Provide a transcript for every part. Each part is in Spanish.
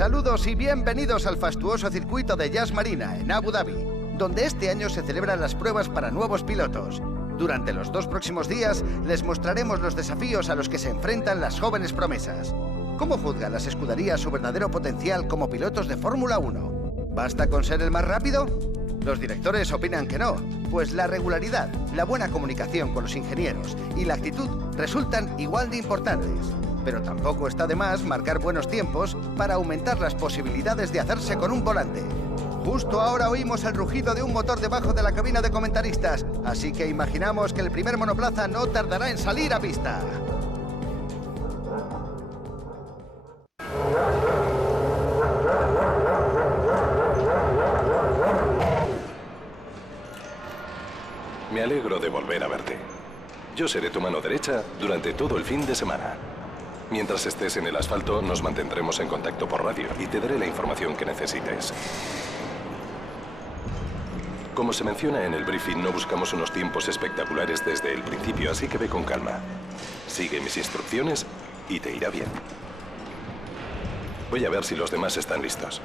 Saludos y bienvenidos al fastuoso circuito de Yas Marina en Abu Dhabi, donde este año se celebran las pruebas para nuevos pilotos. Durante los 2 próximos días les mostraremos los desafíos a los que se enfrentan las jóvenes promesas. ¿Cómo juzgan las escuderías su verdadero potencial como pilotos de Fórmula 1? ¿Basta con ser el más rápido? Los directores opinan que no, pues la regularidad, la buena comunicación con los ingenieros y la actitud resultan igual de importantes. Pero tampoco está de más marcar buenos tiempos para aumentar las posibilidades de hacerse con un volante. Justo ahora oímos el rugido de un motor debajo de la cabina de comentaristas, así que imaginamos que el primer monoplaza no tardará en salir a pista. Me alegro de volver a verte. Yo seré tu mano derecha durante todo el fin de semana. Mientras estés en el asfalto, nos mantendremos en contacto por radio y te daré la información que necesites. Como se menciona en el briefing, no buscamos unos tiempos espectaculares desde el principio, así que ve con calma. Sigue mis instrucciones y te irá bien. Voy a ver si los demás están listos.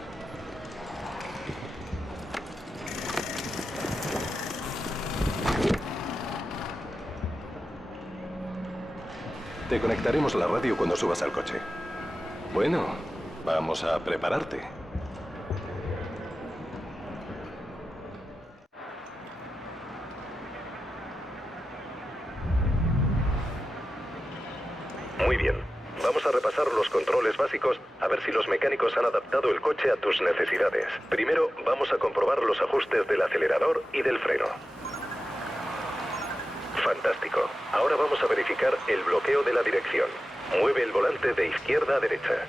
Te conectaremos la radio cuando subas al coche. Bueno, vamos a prepararte. Muy bien. Vamos a repasar los controles básicos a ver si los mecánicos han adaptado el coche a tus necesidades. Primero, vamos a comprobar los ajustes del acelerador y del freno. Fantástico. Ahora vamos a verificar el bloqueo de la dirección. Mueve el volante de izquierda a derecha.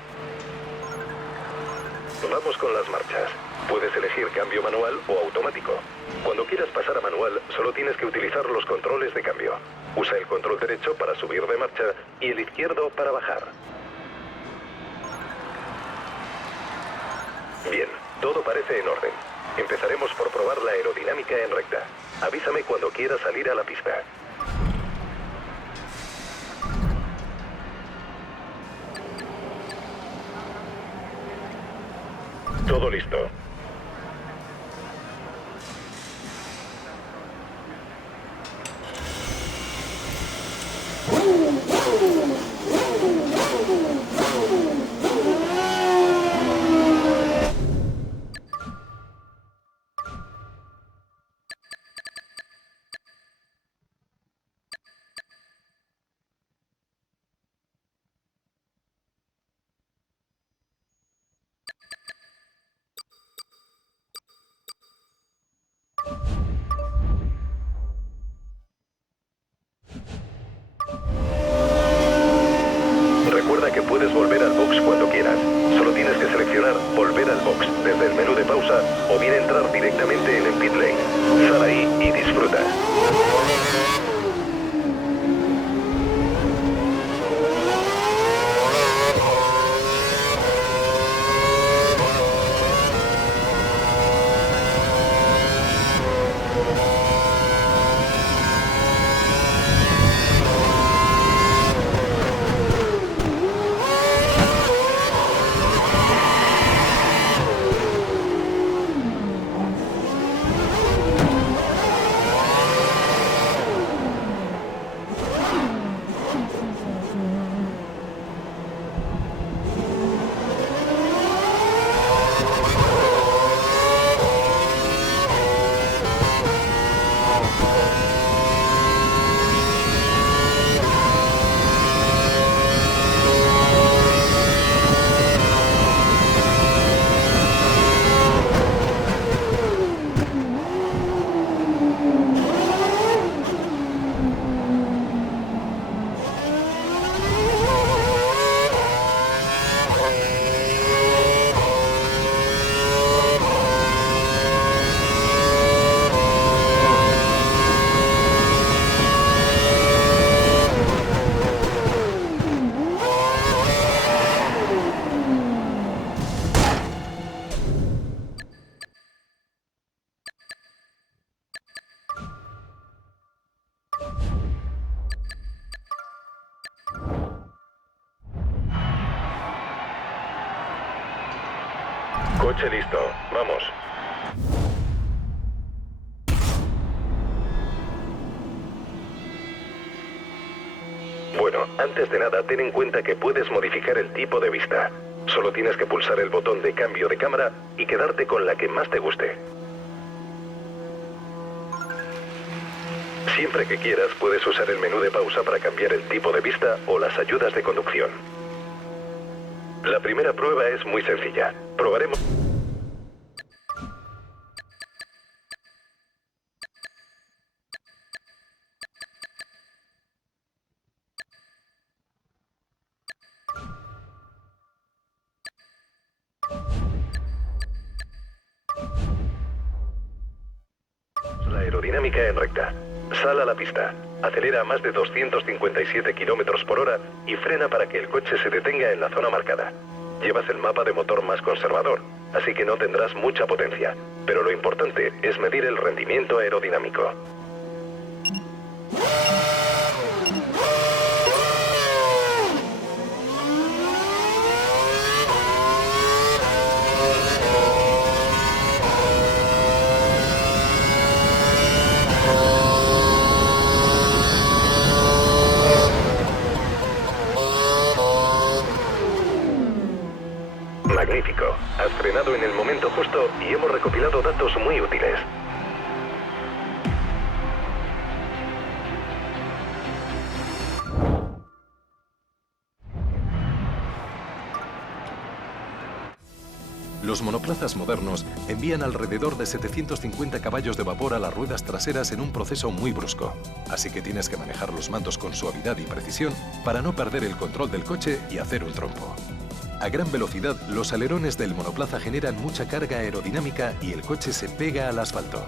Vamos con las marchas. Puedes elegir cambio manual o automático. Cuando quieras pasar a manual, solo tienes que utilizar los controles de cambio. Usa el control derecho para subir de marcha y el izquierdo para bajar. Bien, todo parece en orden. Empezaremos por probar la aerodinámica en recta. Avísame cuando quieras salir a la pista. Todo listo. Recuerda que puedes volver al box cuando quieras. Solo tienes que seleccionar volver al box desde el menú de pausa o bien entrar directamente en el pit lane. Sal ahí y disfruta. Coche listo. Vamos. Bueno, antes de nada, ten en cuenta que puedes modificar el tipo de vista. Solo tienes que pulsar el botón de cambio de cámara y quedarte con la que más te guste. Siempre que quieras, puedes usar el menú de pausa para cambiar el tipo de vista o las ayudas de conducción. La primera prueba es muy sencilla. Probaremos... la aerodinámica en recta. Sal a la pista, acelera a más de 257 km por hora y frena para que el coche se detenga en la zona marcada. Llevas el mapa de motor más conservador, así que no tendrás mucha potencia, pero lo importante es medir el rendimiento aerodinámico. Magnífico. Has frenado en el momento justo y hemos recopilado datos muy útiles. Los monoplazas modernos envían alrededor de 750 caballos de vapor a las ruedas traseras en un proceso muy brusco. Así que tienes que manejar los mandos con suavidad y precisión para no perder el control del coche y hacer un trompo. A gran velocidad, los alerones del monoplaza generan mucha carga aerodinámica y el coche se pega al asfalto.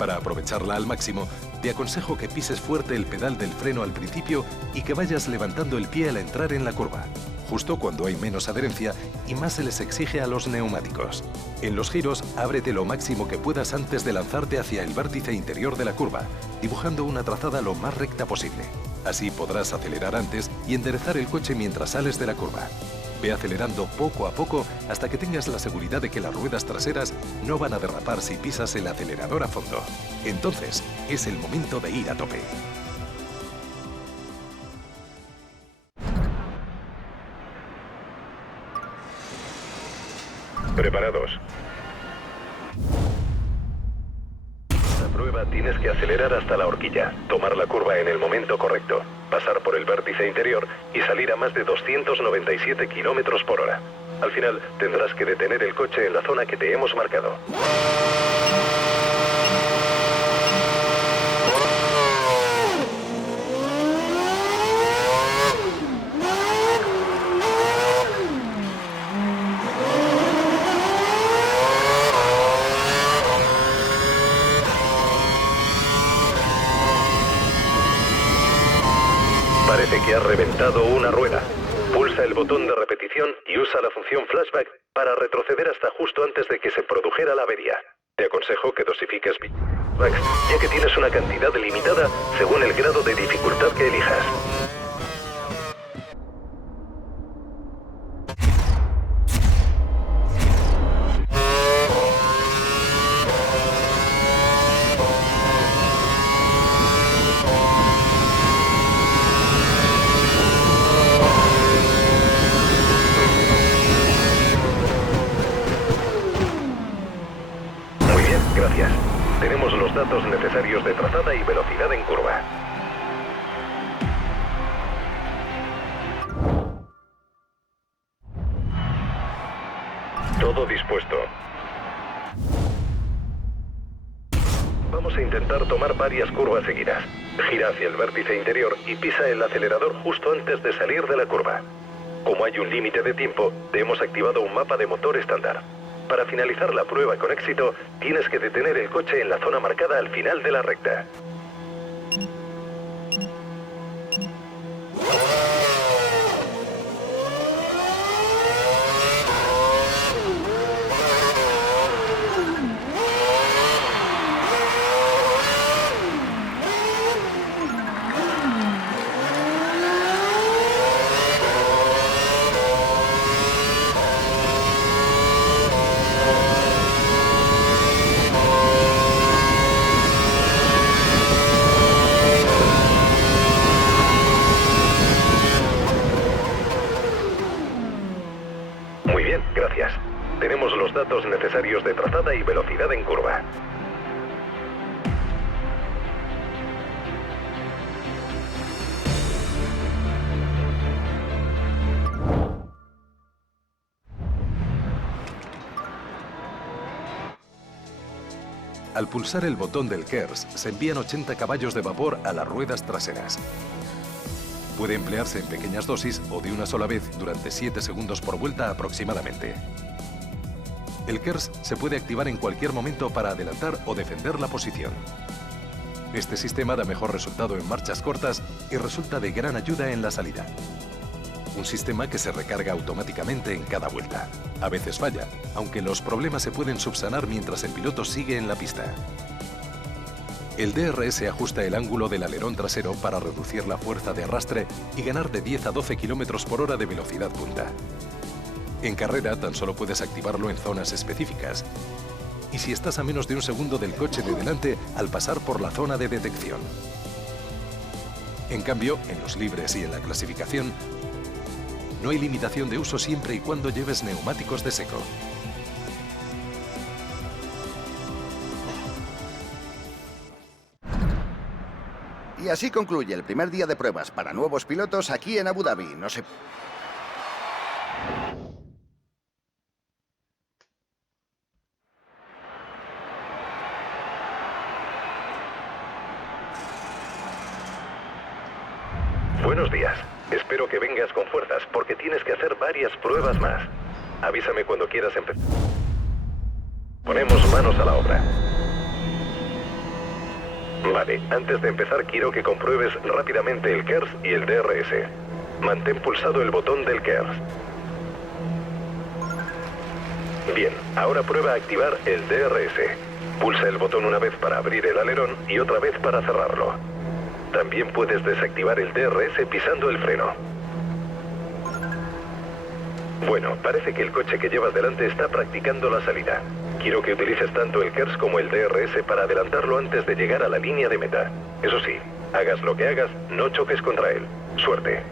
Para aprovecharla al máximo, te aconsejo que pises fuerte el pedal del freno al principio y que vayas levantando el pie al entrar en la curva, justo cuando hay menos adherencia y más se les exige a los neumáticos. En los giros, ábrete lo máximo que puedas antes de lanzarte hacia el vértice interior de la curva, dibujando una trazada lo más recta posible. Así podrás acelerar antes y enderezar el coche mientras sales de la curva. Ve acelerando poco a poco hasta que tengas la seguridad de que las ruedas traseras no van a derrapar si pisas el acelerador a fondo. Entonces, es el momento de ir a tope. Preparados. La prueba tienes que acelerar hasta la horquilla, tomar la curva en el momento correcto, pasar por el vértice interior y salir a más de 297 km por hora. Al final, tendrás que detener el coche en la zona que te hemos marcado. Parece que has reventado una rueda. Pulsa el botón de repetición y usa la función flashback para retroceder hasta justo antes de que se produjera la avería. Te aconsejo que dosifiques flashbacks, ya que tienes una cantidad limitada según el grado de dificultad que elijas. Gracias. Tenemos los datos necesarios de trazada y velocidad en curva. Todo dispuesto. Vamos a intentar tomar varias curvas seguidas. Gira hacia el vértice interior y pisa el acelerador justo antes de salir de la curva. Como hay un límite de tiempo, te hemos activado un mapa de motor estándar. Para finalizar la prueba con éxito, tienes que detener el coche en la zona marcada al final de la recta. Al pulsar el botón del KERS, se envían 80 caballos de vapor a las ruedas traseras. Puede emplearse en pequeñas dosis o de una sola vez durante 7 segundos por vuelta aproximadamente. El KERS se puede activar en cualquier momento para adelantar o defender la posición. Este sistema da mejor resultado en marchas cortas y resulta de gran ayuda en la salida. Un sistema que se recarga automáticamente en cada vuelta. A veces falla, aunque los problemas se pueden subsanar mientras el piloto sigue en la pista. El DRS ajusta el ángulo del alerón trasero para reducir la fuerza de arrastre y ganar de 10 a 12 km por hora de velocidad punta. En carrera tan solo puedes activarlo en zonas específicas. Y si estás a menos de un segundo del coche de delante al pasar por la zona de detección. En cambio, en los libres y en la clasificación, no hay limitación de uso siempre y cuando lleves neumáticos de seco. Y así concluye el primer día de pruebas para nuevos pilotos aquí en Abu Dhabi. No se... Buenos días. Espero que vengas con fuerzas porque tienes que hacer varias pruebas más. Avísame cuando quieras empezar. Ponemos manos a la obra. Vale, antes de empezar quiero que compruebes rápidamente el KERS y el DRS. Mantén pulsado el botón del KERS. Bien, ahora prueba a activar el DRS. Pulsa el botón una vez para abrir el alerón y otra vez para cerrarlo. También puedes desactivar el DRS pisando el freno. Bueno, parece que el coche que llevas delante está practicando la salida. Quiero que utilices tanto el KERS como el DRS para adelantarlo antes de llegar a la línea de meta. Eso sí, hagas lo que hagas, no choques contra él. Suerte.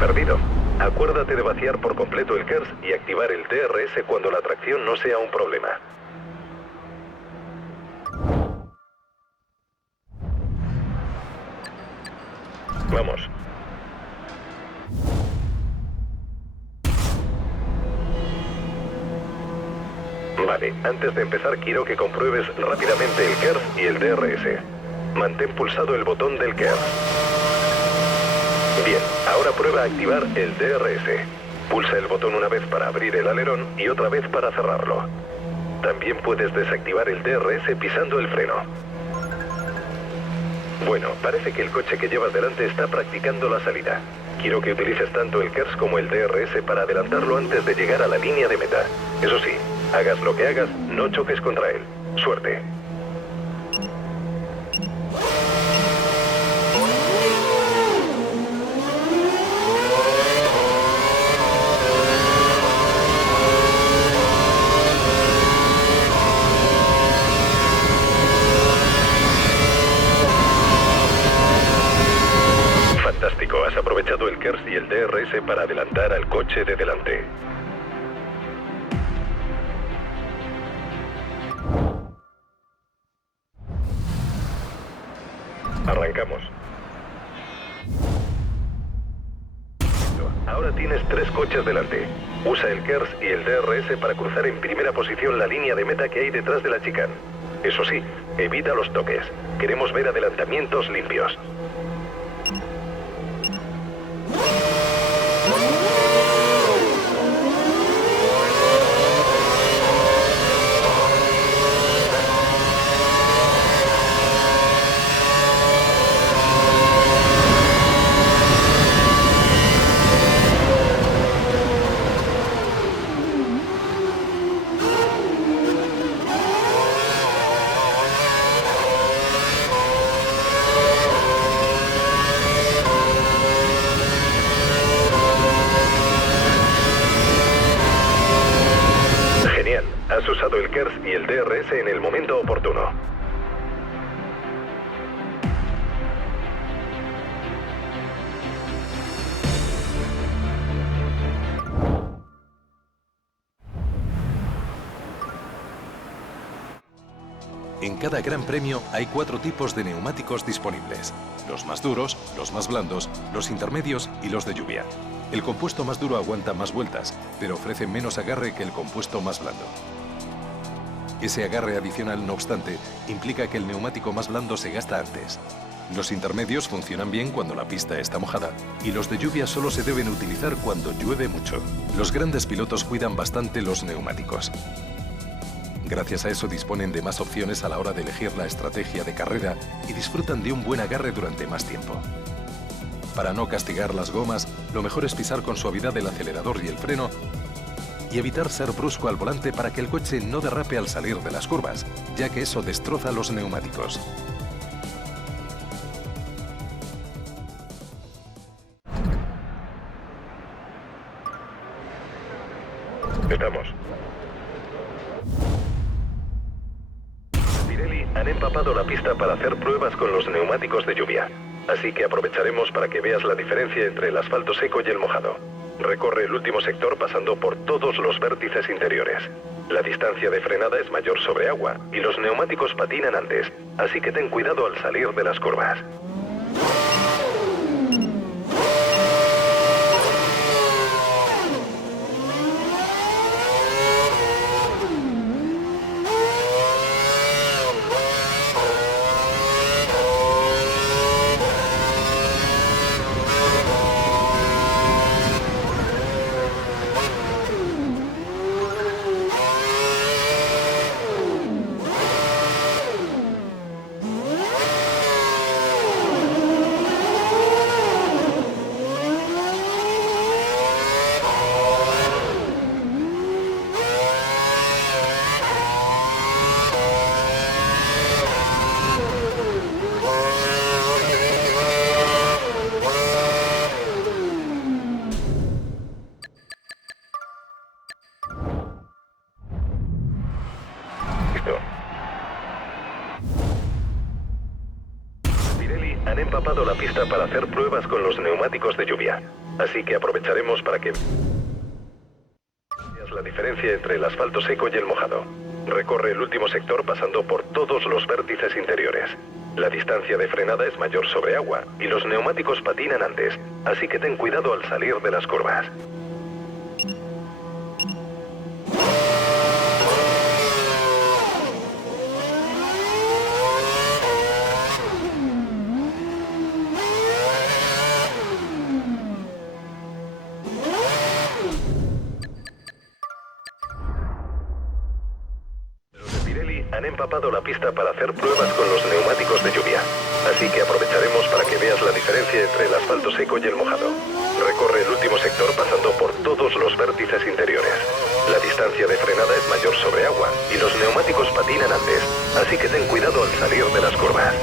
Perdido. Acuérdate de vaciar por completo el KERS y activar el DRS cuando la tracción no sea un problema. Vamos. Vale, antes de empezar quiero que compruebes rápidamente el KERS y el DRS. Mantén pulsado el botón del KERS. Bien, ahora prueba a activar el DRS. Pulsa el botón una vez para abrir el alerón y otra vez para cerrarlo. También puedes desactivar el DRS pisando el freno. Bueno, parece que el coche que llevas delante está practicando la salida. Quiero que utilices tanto el KERS como el DRS para adelantarlo antes de llegar a la línea de meta. Eso sí, hagas lo que hagas, no choques contra él. Suerte. Fantástico, has aprovechado el KERS y el DRS para adelantar al coche de delante. Arrancamos. Ahora tienes 3 coches delante. Usa el KERS y el DRS para cruzar en primera posición la línea de meta que hay detrás de la chicane. Eso sí, evita los toques. Queremos ver adelantamientos limpios. Has usado el KERS y el DRS en el momento oportuno. En cada Gran Premio hay 4 tipos de neumáticos disponibles. Los más duros, los más blandos, los intermedios y los de lluvia. El compuesto más duro aguanta más vueltas, pero ofrece menos agarre que el compuesto más blando. Ese agarre adicional, no obstante, implica que el neumático más blando se gasta antes. Los intermedios funcionan bien cuando la pista está mojada y los de lluvia solo se deben utilizar cuando llueve mucho. Los grandes pilotos cuidan bastante los neumáticos. Gracias a eso disponen de más opciones a la hora de elegir la estrategia de carrera y disfrutan de un buen agarre durante más tiempo. Para no castigar las gomas, lo mejor es pisar con suavidad el acelerador y el freno y evitar ser brusco al volante para que el coche no derrape al salir de las curvas, ya que eso destroza los neumáticos. Estamos. Pirelli han empapado la pista para hacer pruebas con los neumáticos de lluvia. Así que aprovecharemos para que veas la diferencia entre el asfalto seco y el mojado. Recorre el último sector pasando por todos los vértices interiores. La distancia de frenada es mayor sobre agua y los neumáticos patinan antes, así que ten cuidado al salir de las curvas. Pirelli han empapado la pista para hacer pruebas con los neumáticos de lluvia. Así que aprovecharemos para que veas la diferencia entre el asfalto seco y el mojado. Recorre el último sector pasando por todos los vértices interiores. La distancia de frenada es mayor sobre agua y los neumáticos patinan antes, así que ten cuidado al salir de las curvas. Han empapado la pista para hacer pruebas con los neumáticos de lluvia. Así que aprovecharemos para que veas la diferencia entre el asfalto seco y el mojado. Recorre el último sector pasando por todos los vértices interiores. La distancia de frenada es mayor sobre agua y los neumáticos patinan antes, así que ten cuidado al salir de las curvas.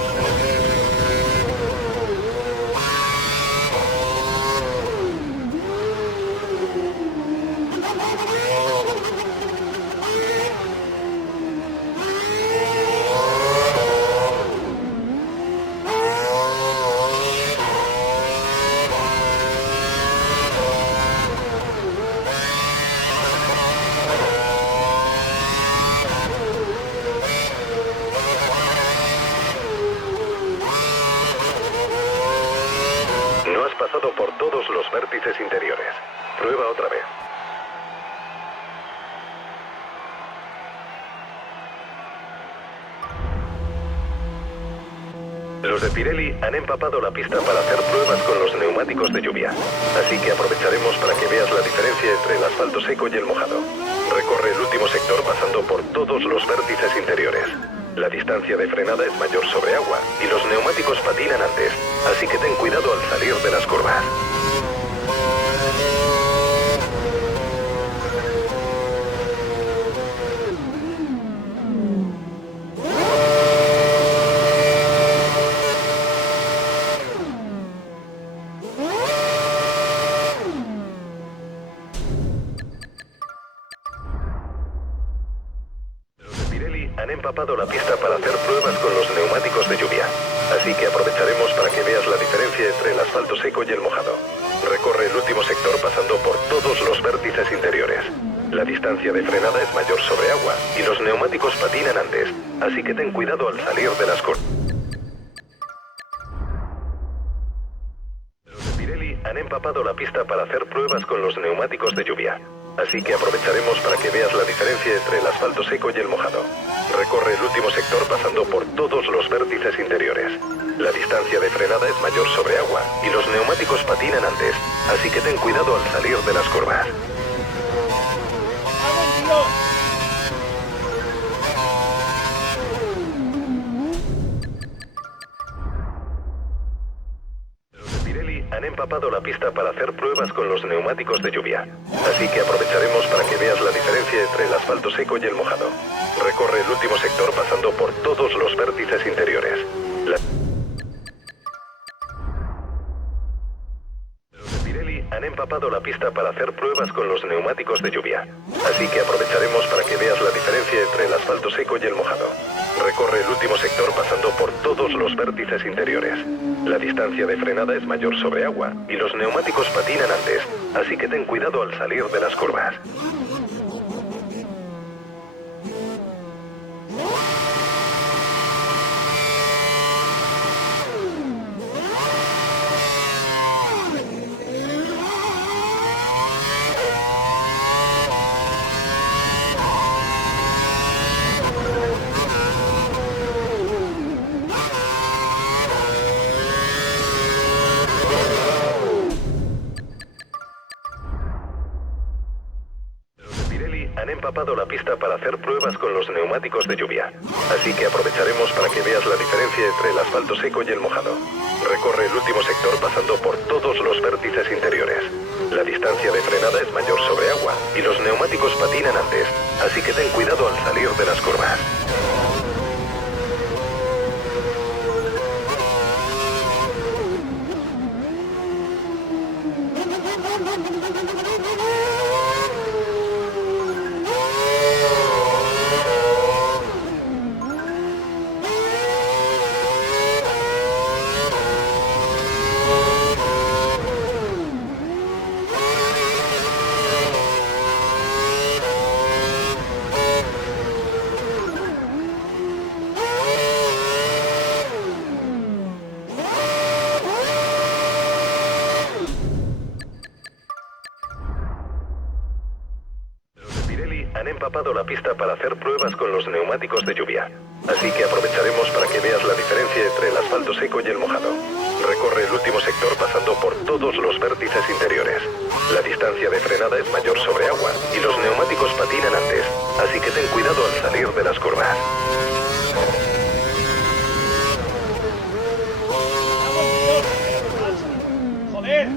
Pasado por todos los vértices interiores. Prueba otra vez. Los de Pirelli han empapado la pista para hacer pruebas con los neumáticos de lluvia. Así que aprovecharemos para que veas la diferencia entre el asfalto seco y el mojado. Recorre el último sector pasando por todos los vértices interiores. La distancia de frenada es mayor sobre agua y los neumáticos patinan antes, así que ten cuidado al salir de las curvas. Han empapado la pista para hacer pruebas con los neumáticos de lluvia. Así que aprovecharemos para que veas la diferencia entre el asfalto seco y el mojado. Recorre el último sector pasando por todos los vértices interiores. La distancia de frenada es mayor sobre agua y los neumáticos patinan antes, así que ten cuidado al salir de las curvas. Los de Pirelli han empapado la pista para hacer pruebas con los neumáticos de lluvia, así que aprovecharemos para que veas la diferencia entre el asfalto seco y el mojado. Recorre el último sector pasando por todos los vértices interiores. La distancia de frenada es mayor sobre agua y los neumáticos patinan antes, así que ten cuidado al salir de las curvas. Los de Pirelli han empapado la pista para hacer pruebas con los neumáticos de lluvia, así que aprovecharemos para que veas la diferencia entre el asfalto seco y el mojado. Recorre el último sector pasando por todos los vértices interiores. Han empapado la pista para hacer pruebas con los neumáticos de lluvia, así que aprovecharemos para que veas la diferencia entre el asfalto seco y el mojado. Recorre el último sector pasando por todos los vértices interiores. La distancia de frenada es mayor sobre agua y los neumáticos patinan antes, así que ten cuidado al salir de las curvas. Han empapado la pista para hacer pruebas con los neumáticos de lluvia, así que aprovecharemos para que veas la diferencia entre el asfalto seco y el mojado. Recorre el último sector pasando por todos los vértices interiores. La distancia de frenada es mayor sobre agua y los neumáticos patinan antes, así que ten cuidado al salir de las curvas. Han empapado la pista para hacer pruebas con los neumáticos de lluvia, así que aprovecharemos para que veas la diferencia entre el asfalto seco y el mojado. Recorre el último sector pasando por todos los vértices interiores. La distancia de frenada es mayor sobre agua y los neumáticos patinan antes, así que ten cuidado al salir de las curvas. ¡Joder!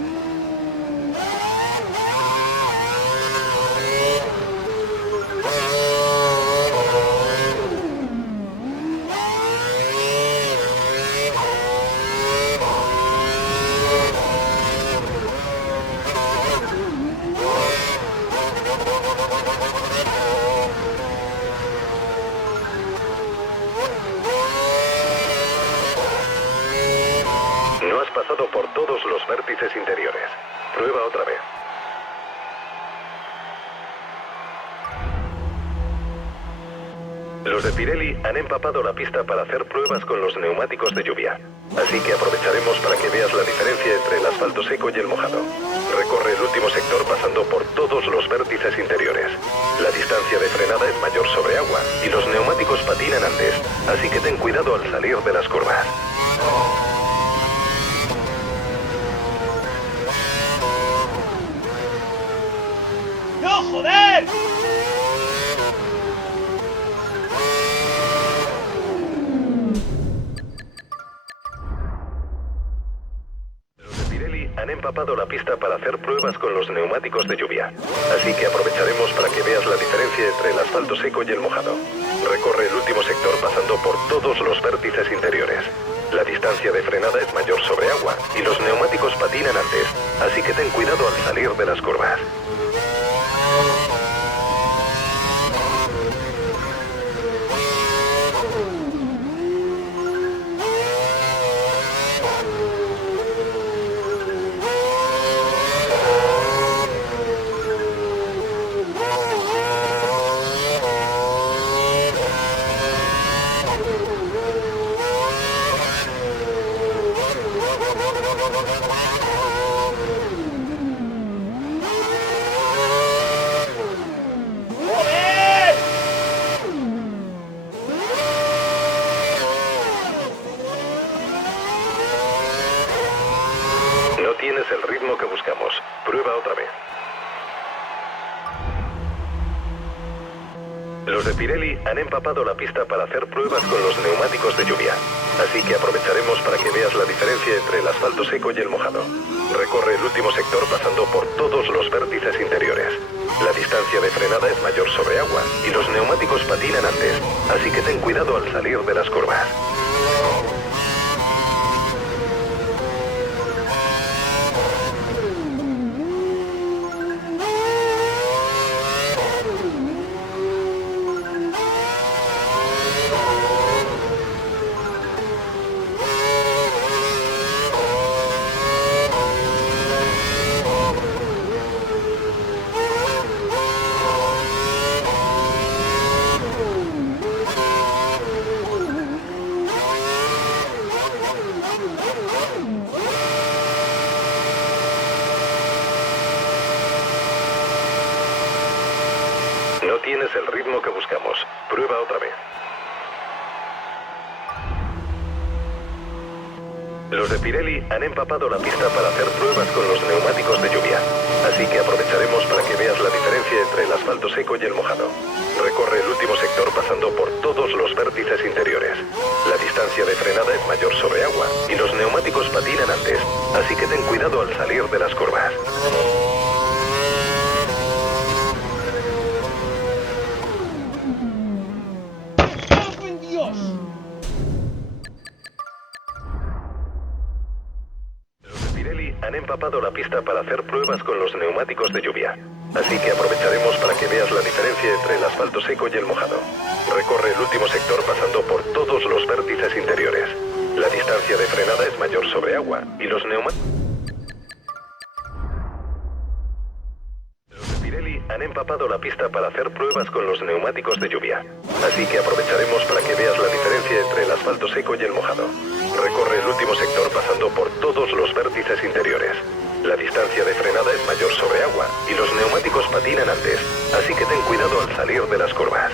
No has pasado por todos los vértices interiores. Prueba otra vez. Los de Pirelli han empapado la pista para hacer pruebas con los neumáticos de lluvia, así que aprovecharemos para que veas la diferencia entre el asfalto seco y el mojado. Recorre el último sector pasando por todos los vértices interiores. La distancia de frenada es mayor sobre agua y los neumáticos patinan antes, así que ten cuidado al salir de las curvas. ¡No, joder! Los de Pirelli han empapado la pista para hacer pruebas con los neumáticos de lluvia, así que aprovecharemos para que veas la diferencia entre el asfalto seco y el mojado. Recorre el último sector pasando por todos los vértices interiores. La distancia de frenada es mayor sobre agua y los neumáticos patinan antes, así que ten cuidado al salir de las curvas. Los de Pirelli han empapado la pista para hacer pruebas con los neumáticos de lluvia. Así que aprovecharemos para que veas la diferencia entre el asfalto seco y el mojado. Recorre el último sector pasando por todos los vértices interiores. La distancia de frenada es mayor sobre agua y los neumáticos patinan antes, así que ten cuidado al salir de las curvas. No tienes el ritmo que buscamos. Prueba otra vez. Los de Pirelli han empapado la pista para hacer pruebas con los neumáticos de lluvia. Así que aprovecharemos para que veas la diferencia entre el asfalto seco y el mojado. Recorre el último sector pasando por todos los vértices interiores. La distancia de frenada es mayor sobre agua y los neumáticos patinan antes, así que ten cuidado al salir de las curvas. ¡Cago en Dios! Los de Pirelli han empapado la pista para hacer pruebas con los neumáticos de lluvia. Así que aprovecharemos para que veas la diferencia entre el asfalto seco y el mojado. Recorre el último sector pasando por todos los vértices interiores. La distancia de frenada es mayor sobre agua y los neumáticos... Los de Pirelli han empapado la pista para hacer pruebas con los neumáticos de lluvia. Así que aprovecharemos para que veas la diferencia entre el asfalto seco y el mojado. Recorre el último sector pasando por todos los vértices interiores. La distancia de frenada es mayor sobre agua y los neumáticos patinan antes, así que ten cuidado al salir de las curvas.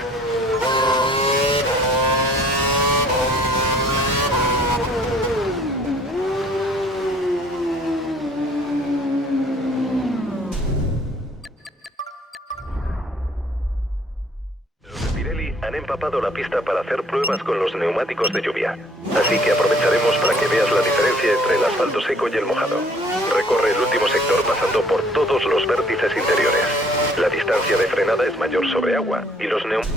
Los de Pirelli han empapado la pista para hacer pruebas con los neumáticos de lluvia. Así que aprovecharemos para que veas la diferencia entre el asfalto seco y el mojado. Recorre el último sector pasando por todos los vértices interiores. La distancia de frenada es mayor sobre agua y los neumáticos...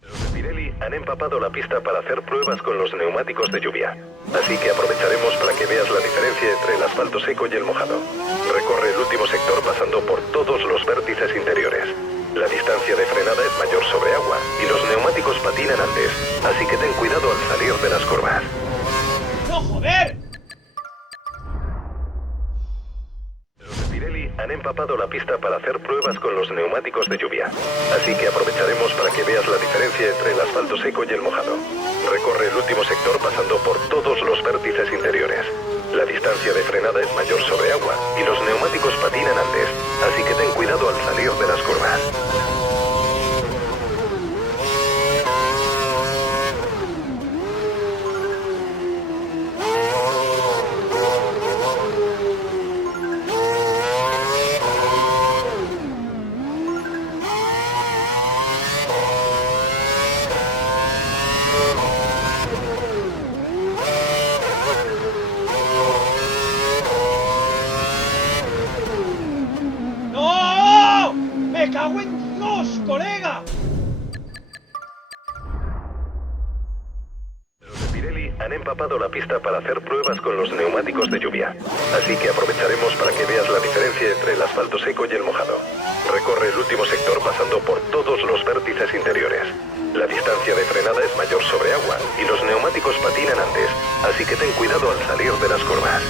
Los de Pirelli han empapado la pista para hacer pruebas con los neumáticos de lluvia. Así que aprovecharemos para que veas la diferencia entre el asfalto seco y el mojado. Recorre el último sector pasando por todos los vértices interiores. La distancia de frenada es mayor sobre agua y los neumáticos patinan antes, así que ten cuidado al salir de las curvas. ¡No, joder! Los de Pirelli han empapado la pista para hacer pruebas con los neumáticos de lluvia. Así que aprovecharemos para que veas la diferencia entre el asfalto seco y el mojado. Recorre el último sector pasando por todos los vértices interiores. La distancia de frenada es mayor sobre agua y los neumáticos patinan antes, así que ten cuidado al salir de las curvas. ¡No! ¡Me cago en Dios, colega! Los de Pirelli han empapado la pista para hacer pruebas con los neumáticos de lluvia. Así que aprovecharemos para que veas la diferencia entre el asfalto seco y el mojado. Recorre el último sector pasando por todos los vértices interiores. La distancia de frenada es mayor sobre agua y los neumáticos patinan antes, así que ten cuidado al salir de las curvas.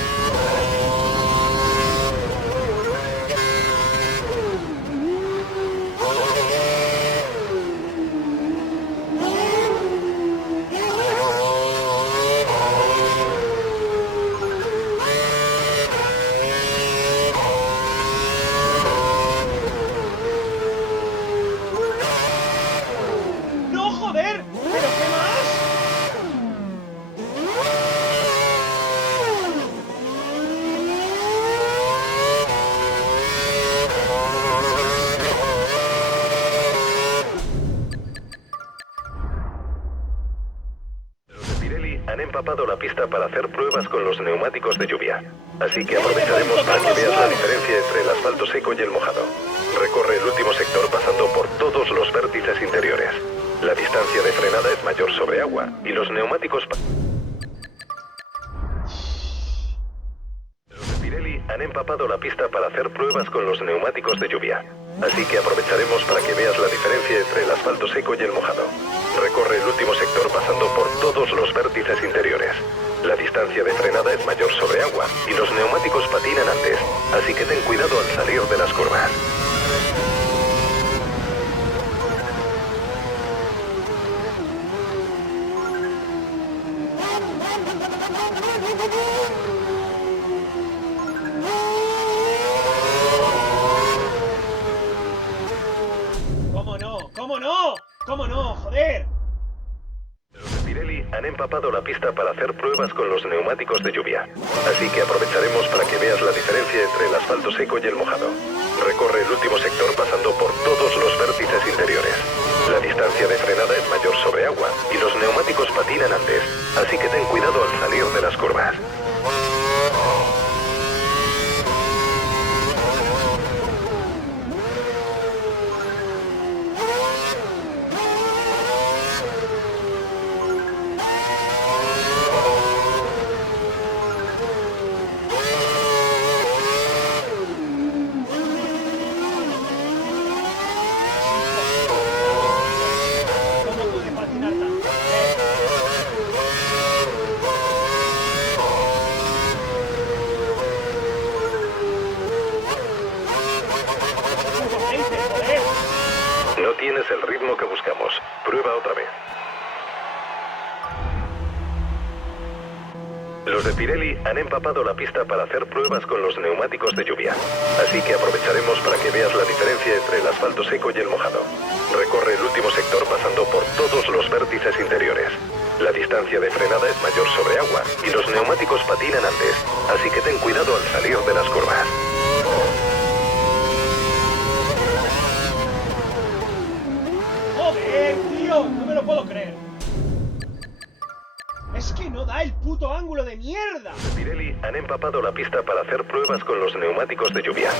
empapado la pista para hacer pruebas con los neumáticos de lluvia. Así que aprovecharemos para que veas la diferencia entre el asfalto seco y el mojado. Recorre el último sector pasando por todos los vértices interiores. La distancia de frenada es mayor sobre agua y los neumáticos... Los de Pirelli han empapado la pista para hacer pruebas con los neumáticos de lluvia. Así que aprovecharemos para que veas la diferencia entre el asfalto seco y el mojado. Recorre el último sector pasando por todos los vértices interiores. La distancia de frenada es mayor sobre agua y los neumáticos patinan antes, así que ten cuidado al salir de las curvas. ¿Cómo no? ¿Cómo no? ¿Cómo no? ¡Joder! Los de Pirelli han empapado la pista para hacer pruebas con los neumáticos de lluvia. Así que aprovecharemos para que veas la diferencia entre el asfalto seco y el mojado. Recorre el último sector pasando por todos los vértices interiores. La distancia de frenada es mayor sobre agua y los neumáticos patinan antes, así que ten cuidado al salir de las curvas. ¿Cómo pude patinar tanto? Aceite, joder. No tienes el ritmo que buscamos. Prueba otra vez. Los de Pirelli han empapado la pista para hacer pruebas con los neumáticos de lluvia. Así que aprovecharemos para que veas la diferencia entre el asfalto seco y el mojado. Recorre el último sector pasando por todos los vértices interiores. La distancia de frenada es mayor sobre agua y los neumáticos patinan antes, así que ten cuidado al salir de las curvas. ¡Joder, tío! No me lo puedo creer. Es que no da el puto ángulo de mierda. Pirelli han empapado la pista para hacer pruebas con los neumáticos de lluvia.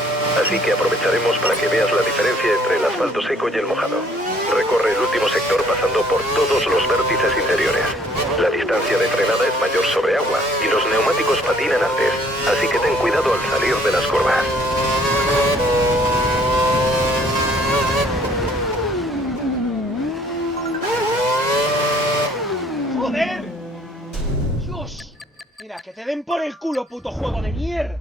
Así que aprovecharemos para que veas la diferencia entre el asfalto seco y el mojado. Recorre el último sector pasando por todos los vértices interiores. La distancia de frenada es mayor sobre agua y los neumáticos patinan antes, así que ten cuidado al salir de las curvas. ¡Joder! ¡Dios! Mira, que te den por el culo, puto juego de mierda.